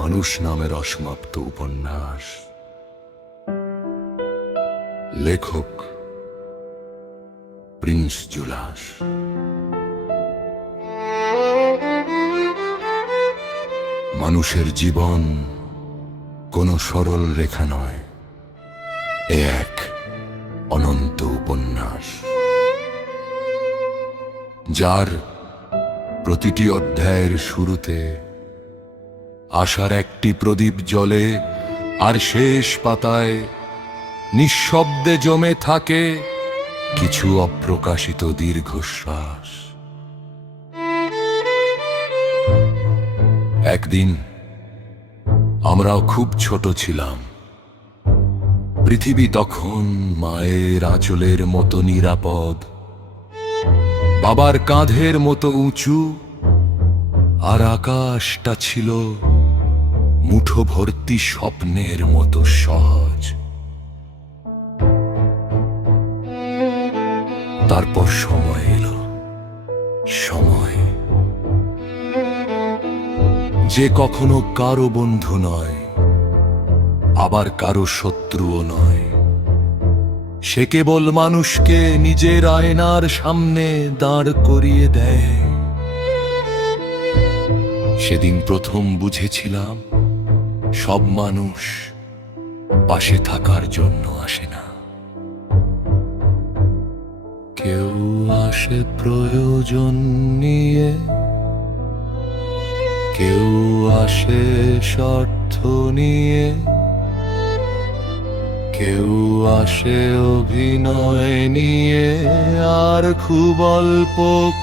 মানুষ নামের অসমাপ্ত উপন্যাস। লেখক প্রিন্স জুলাস। মানুষের জীবন কোনো সরল রেখা নয়, এ এক অনন্ত উপন্যাস, যার প্রতিটি অধ্যায়ের শুরুতে আশার একটি প্রদীপ জ্বলে, আর শেষ পাতায় নিঃশব্দে জমে থাকে কিছু অপ্রকাশিত দীর্ঘশ্বাস। একদিন আমরাও খুব ছোট ছিলাম। পৃথিবী তখন মায়ের আঁচলের মতো নিরাপদ, বাবার কাঁধের মতো উঁচু, আর আকাশটা ছিল মুঠো ভর্তি স্বপ্নের মতো সহজ। তারপর সময় এলো, সময় যে কখনো কারো বন্ধু নয়, আবার কারো শত্রুও নয়। সে কেবল মানুষকে নিজের আয়নার সামনে দাঁড় করিয়ে দেয়। সেদিন প্রথম বুঝেছিলাম, সব মানুষ পাশে থাকার জন্য আসে না। কেউ আসে প্রয়োজন নিয়ে, কেউ আসে স্বার্থ নিয়ে, কেউ আসে অভিনয় নিয়ে, আর খুব অল্প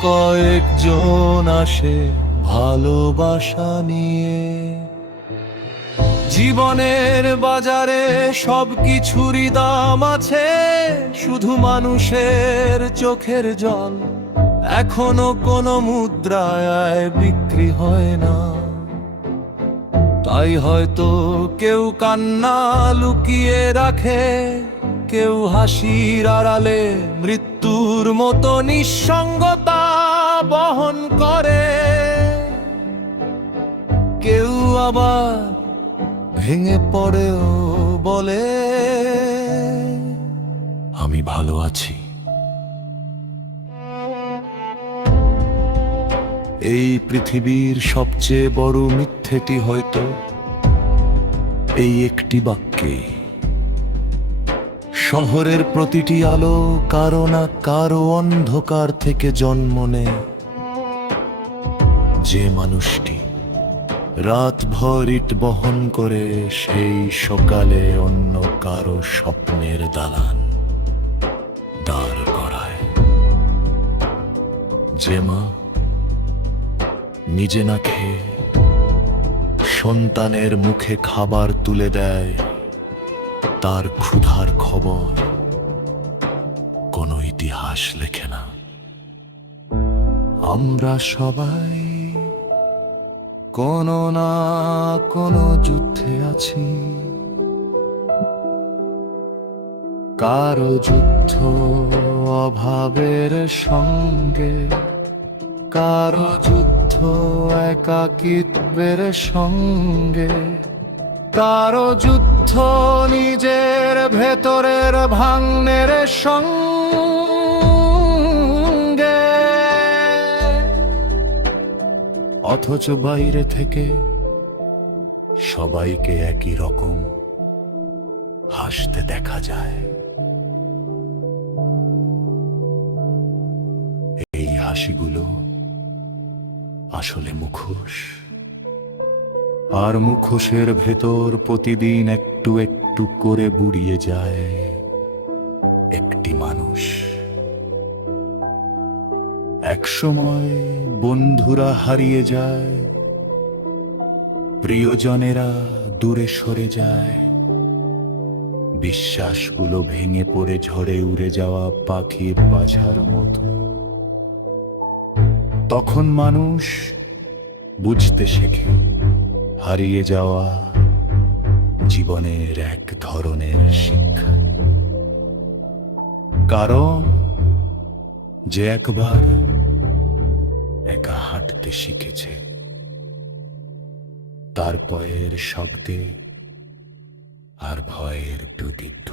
কয়েকজন আসে ভালোবাসা নিয়ে। জীবনের বাজারে সবকিছুরই দাম আছে, শুধু মানুষের চোখের জল এখনো কোনো মুদ্রায় বিক্রি হয় না। তাই হয়তো কেউ কান্না লুকিয়ে রাখে, কেউ হাসির আড়ালে মৃত্যুর মতো নিঃসঙ্গতা বহন করে। কেউ আবার ভেঙে পড়েও বলে, আমি ভালো আছি। এই পৃথিবীর সবচেয়ে বড় মিথ্যেটি হয়তো এই একটি বাক্যে। শহরের প্রতিটি আলো কারো না কারো অন্ধকার থেকে জন্ম নেয়। যে মানুষটি রাতভর ইট বহন করে সেই সকালে অন্য কারো স্বপ্নের দালান দাঁড় করায়। যে মা নিজে না খেয়ে সন্তানের মুখে খাবার তুলে দেয়, তার ক্ষুধার খবর কোনো ইতিহাস লেখে না। আমরা সবাই কোনো না কোনো যুদ্ধে আছি। কারো যুদ্ধ অভাবের সঙ্গে, কারো যুদ্ধ একাকিত্বের সঙ্গে, কারো যুদ্ধ নিজের ভেতরের ভাঙনের সঙ্গে। অথচ বাইরে থেকে সবাইকে একই রকম হাসতে দেখা যায়। এই হাসিগুলো আসলে মুখোশ, আর মুখোশের ভেতর প্রতিদিন একটু একটু করে বুড়িয়ে যায় একটি মানুষ। একসময় বন্ধুরা হারিয়ে যায়, প্রিয়জনেরা দূরে সরে যায়, বিশ্বাসগুলো ভেঙে পড়ে ঝড়ে উড়ে যাওয়া পাখির বাঝার মতো। তখন মানুষ বুঝতে শেখে, হারিয়ে যাওয়া জীবনের এক ধরনের শিক্ষা। কারণ যে একবার একা হাঁটতে শিখেছে, তার পায়ের শব্দে আর ভয়ের প্রতিধ্বনি।